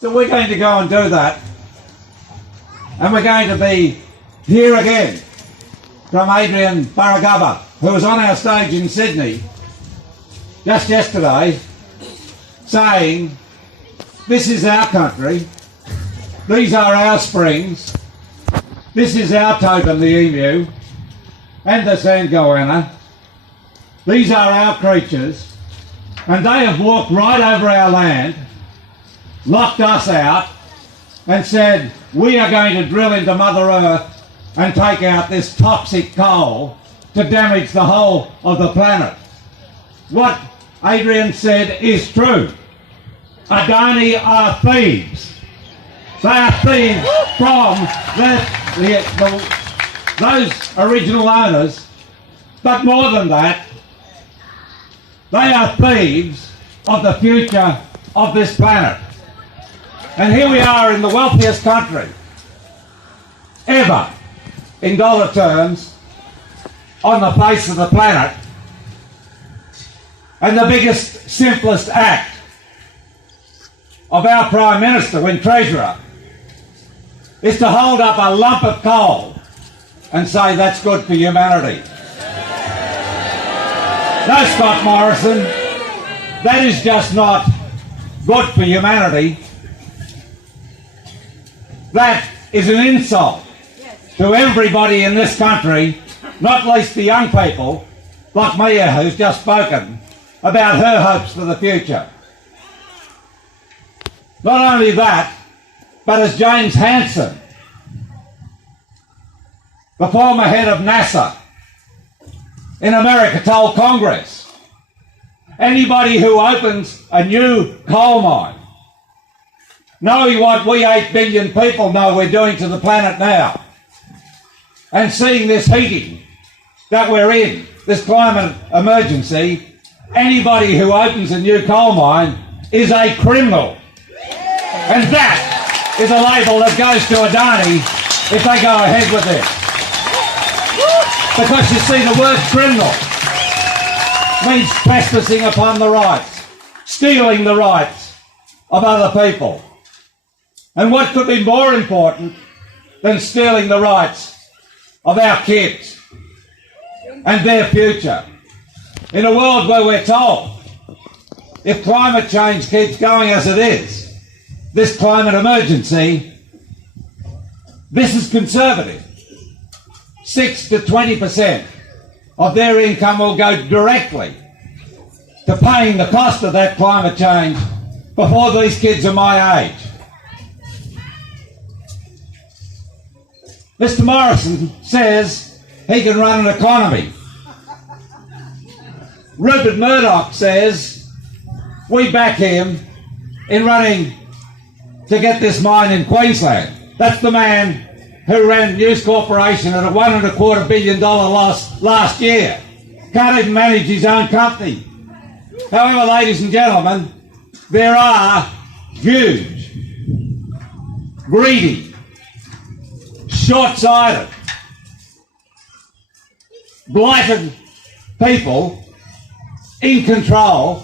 So we're going to go and do that. And we're going to be here again from Adrian Barragaba, who was on our stage in Sydney just yesterday, saying, this is our country, these are our springs, this is our totem, the emu, and the sand goanna, these are our creatures, and they have walked right over our land, locked us out, and said, we are going to drill into Mother Earth and take out this toxic coal to damage the whole of the planet. What Adrian said is true. Adani are thieves. They are thieves from those original owners, but more than that, they are thieves of the future of this planet. And here we are in the wealthiest country ever, in dollar terms, on the face of the planet. And the biggest, simplest act of our Prime Minister when Treasurer is to hold up a lump of coal and say that's good for humanity. No, Scott Morrison, that is just not good for humanity. That is an insult to everybody in this country, not least the young people like Mia, who's just spoken about her hopes for the future. Not only that, but as James Hansen, the former head of NASA in America, told Congress, anybody who opens a new coal mine, knowing what we 8 billion people know we're doing to the planet now, and seeing this heating that we're in, this climate emergency, anybody who opens a new coal mine is a criminal. And that is a label that goes to Adani if they go ahead with this. Because you see, the word criminal means trespassing upon the rights, stealing the rights of other people. And what could be more important than stealing the rights of our kids and their future? In a world where we're told, if climate change keeps going as it is, this climate emergency, this is conservative. 6 to 20% of their income will go directly to paying the cost of that climate change before these kids are my age. Mr. Morrison says he can run an economy. Rupert Murdoch says we back him in running to get this mine in Queensland. That's the man who ran News Corporation at a $1.25 billion loss last year. Can't even manage his own company. However, ladies and gentlemen, there are huge, greedy, short-sighted, blighted people in control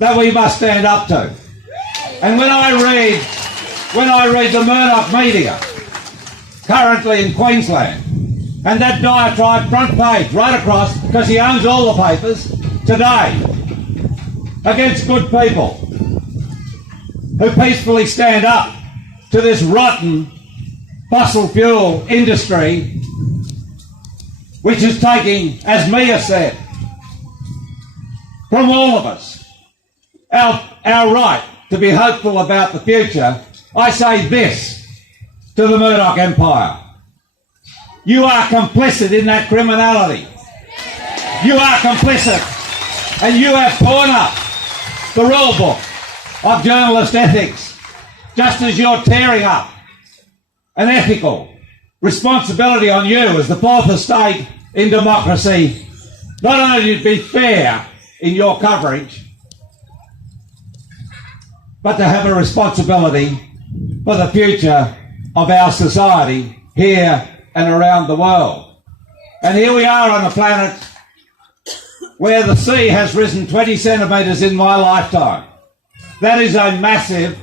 that we must stand up to. And when I read the Murdoch media currently in Queensland, and that diatribe front page right across, because he owns all the papers today, against good people who peacefully stand up to this rotten fossil fuel industry, which is taking, as Mia said, from all of us, our right to be hopeful about the future. I say this to the Murdoch Empire. You are complicit in that criminality. You are complicit, and you have torn up the rule book of journalist ethics, just as you're tearing up an ethical responsibility on you as the fourth estate in democracy, not only to be fair in your coverage, but to have a responsibility for the future of our society here and around the world. And here we are on a planet where the sea has risen 20 centimetres in my lifetime. That is a massive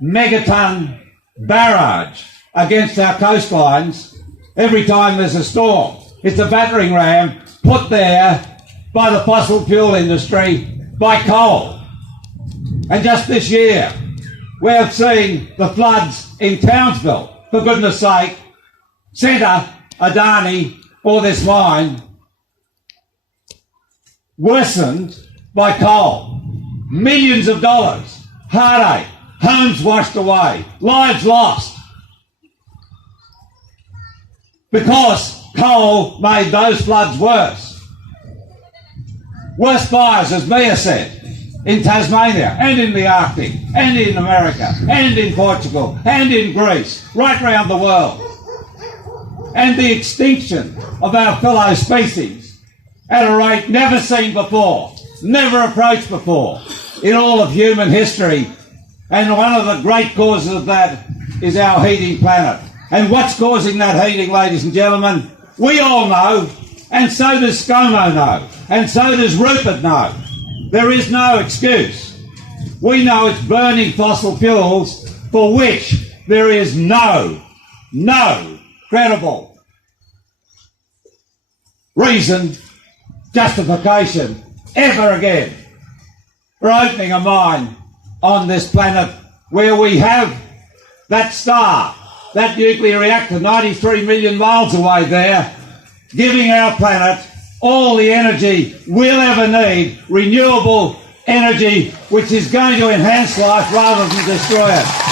megaton barrage against our coastlines every time there's a storm. It's a battering ram put there by the fossil fuel industry, by coal. And just this year, we have seen the floods in Townsville, for goodness sake, centre Adani for this mine, worsened by coal. Millions of dollars, heartache, homes washed away, lives lost. Because coal made those floods worse. Worse fires, as Mia said, in Tasmania and in the Arctic and in America and in Portugal and in Greece, right around the world. And the extinction of our fellow species at a rate never seen before, never approached before in all of human history. And one of the great causes of that is our heating planet. And what's causing that heating, ladies and gentlemen? We all know, and so does ScoMo know, and so does Rupert know. There is no excuse. We know it's burning fossil fuels for which there is no credible reason, justification, ever again for opening a mine on this planet where we have that star, that nuclear reactor 93 million miles away there, giving our planet all the energy we'll ever need, renewable energy, which is going to enhance life rather than destroy it.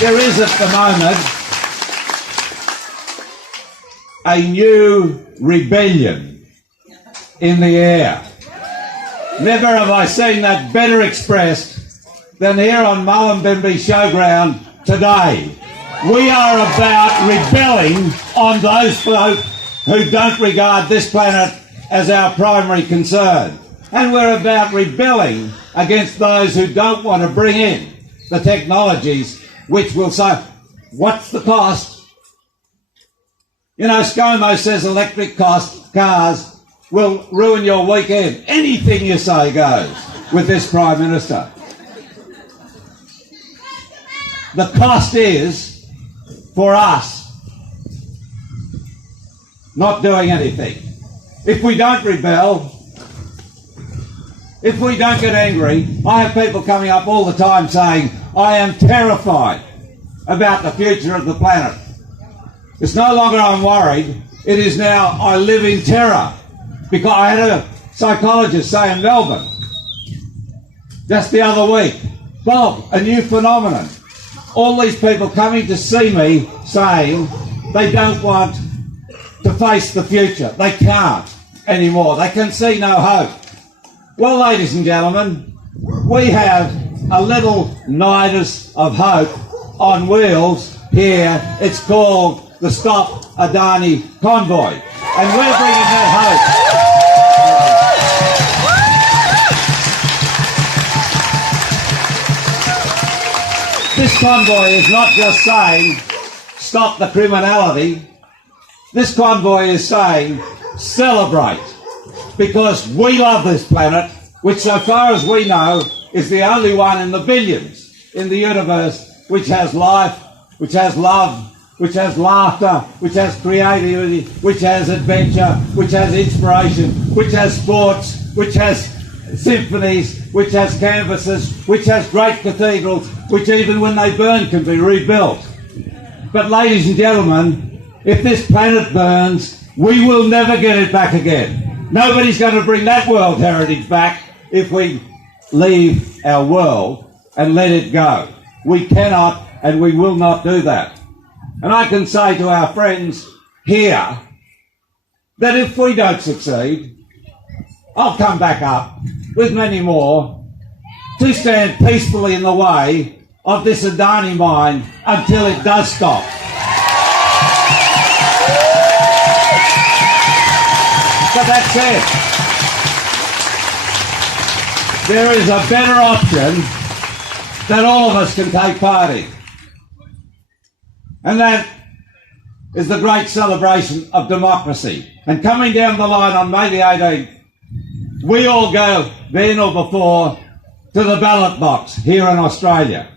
There is at the moment a new rebellion in the air. Never have I seen that better expressed than here on Mullumbimby Showground today. We are about rebelling on those folk who don't regard this planet as our primary concern. And we're about rebelling against those who don't want to bring in the technologies which will say, what's the cost? You know, ScoMo says electric cars will ruin your weekend. Anything you say goes with this Prime Minister. The cost is, for us, not doing anything. If we don't rebel, if we don't get angry, I have people coming up all the time saying, I am terrified about the future of the planet. It's no longer I'm worried, it is now I live in terror. Because I had a psychologist say in Melbourne, just the other week, Bob, a new phenomenon. All these people coming to see me saying they don't want to face the future. They can't anymore. They can see no hope. Well, ladies and gentlemen, we have a little nidus of hope on wheels here. It's called the Stop Adani Convoy. And we're bringing that hope. This convoy is not just saying, stop the criminality. This convoy is saying, celebrate. Because we love this planet, which so far as we know, is the only one in the billions in the universe which has life, which has love, which has laughter, which has creativity, which has adventure, which has inspiration, which has sports, which has symphonies, which has canvases, which has great cathedrals, which even when they burn can be rebuilt. But ladies and gentlemen, if this planet burns, we will never get it back again. Nobody's going to bring that world heritage back if we leave our world and let it go. We cannot and we will not do that. And I can say to our friends here that if we don't succeed, I'll come back up with many more to stand peacefully in the way of this Adani mine until it does stop. But that said, there is a better option that all of us can take part in. And that is the great celebration of democracy. And coming down the line on May the 18th, we all go then or before to the ballot box here in Australia.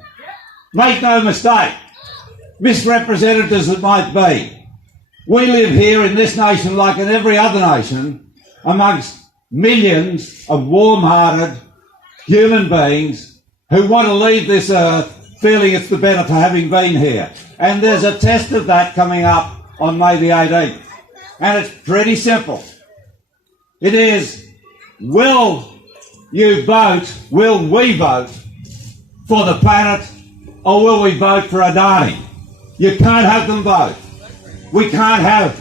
Make no mistake, misrepresented as it might be, we live here in this nation like in every other nation amongst millions of warm-hearted human beings who want to leave this earth feeling it's the better for having been here. And there's a test of that coming up on May the 18th. And it's pretty simple. It is, will you vote, will we vote for the planet, or will we vote for Adani? You can't have them both. We can't have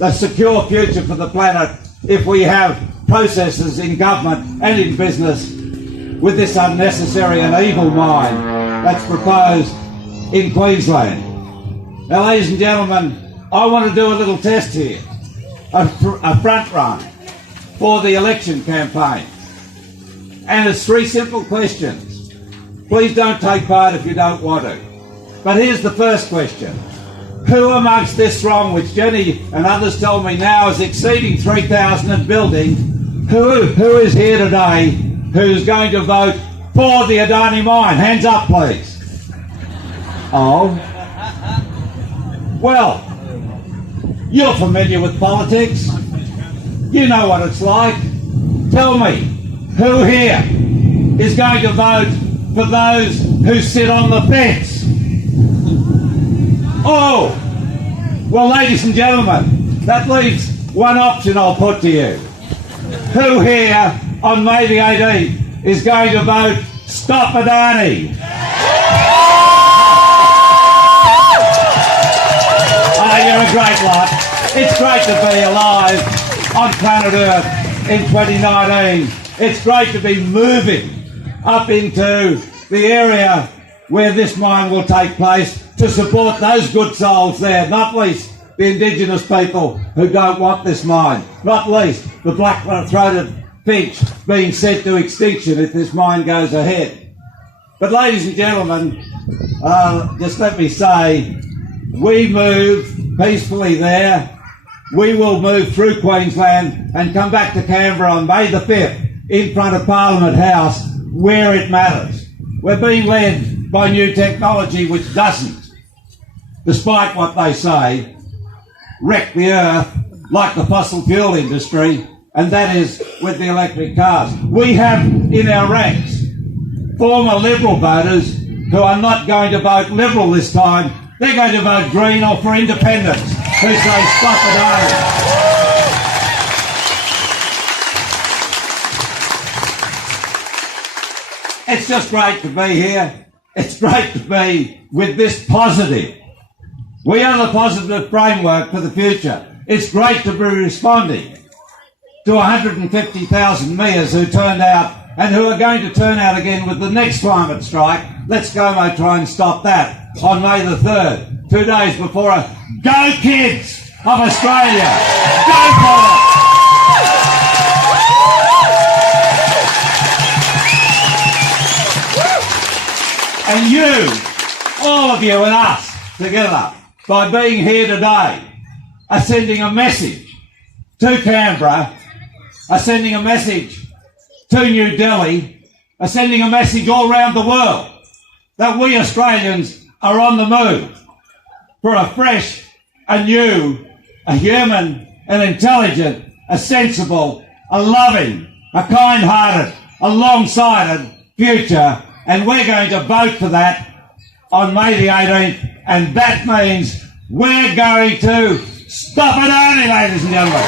a secure future for the planet if we have processes in government and in business with this unnecessary and evil mind that's proposed in Queensland. Now, ladies and gentlemen, I want to do a little test here, a front run for the election campaign. And it's three simple questions. Please don't take part if you don't want to. But here's the first question. Who amongst this throng, which Jenny and others told me now is exceeding 3,000 and building, who is here today who's going to vote for the Adani mine? Hands up, please. Oh. Well, you're familiar with politics. You know what it's like. Tell me, who here is going to vote for those who sit on the fence? Oh, well, ladies and gentlemen, that leaves one option I'll put to you. Who here on May the 18th is going to vote Stop Adani? Oh, you're a great lot. It's great to be alive on planet Earth in 2019. It's great to be moving up into the area where this mine will take place to support those good souls there, not least the Indigenous people who don't want this mine, not least the black-throated finch being sent to extinction if this mine goes ahead. But ladies and gentlemen, just let me say, we move peacefully there. We will move through Queensland and come back to Canberra on May the 5th in front of Parliament House where it matters. We're being led by new technology which doesn't, despite what they say, wreck the earth like the fossil fuel industry, and that is with the electric cars. We have in our ranks former Liberal voters who are not going to vote Liberal this time. They're going to vote Green or for independents who say stop Adani. It's just great to be here. It's great to be with this positive. We are the positive framework for the future. It's great to be responding to 150,000 mayors who turned out and who are going to turn out again with the next climate strike. Let's go, mate, try and stop that on May the 3rd, 2 days before a Go Kids of Australia. Go for it! And you, all of you and us together, by being here today, are sending a message to Canberra, are sending a message to New Delhi, are sending a message all around the world that we Australians are on the move for a fresh, a new, a human, an intelligent, a sensible, a loving, a kind-hearted, a long-sighted future. And we're going to vote for that on May the 18th, and that means we're going to stop Adani, ladies and gentlemen.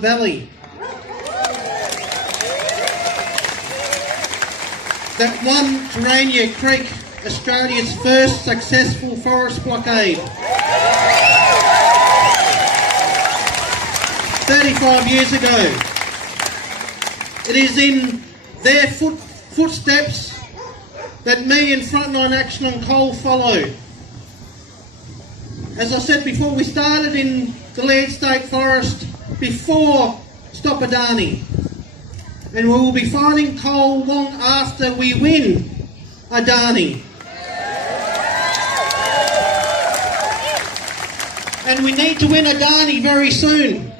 Valley. That won Terania Creek, Australia's first successful forest blockade. 35 years ago. It is in their footsteps that me and Frontline Action on Coal follow. As I said before, we started in the Laird State Forest before Stop Adani, and we will be finding coal long after we win Adani. And we need to win Adani very soon,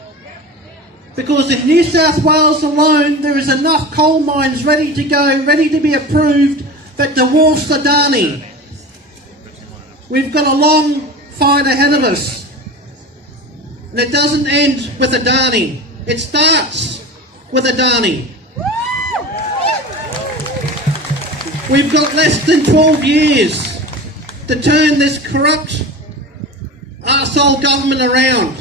because in New South Wales alone there is enough coal mines ready to go, ready to be approved, that dwarfs Adani. We've got a long fight ahead of us, and it doesn't end with Adani, it starts with Adani. We've got less than 12 years to turn this corrupt arsehole government around.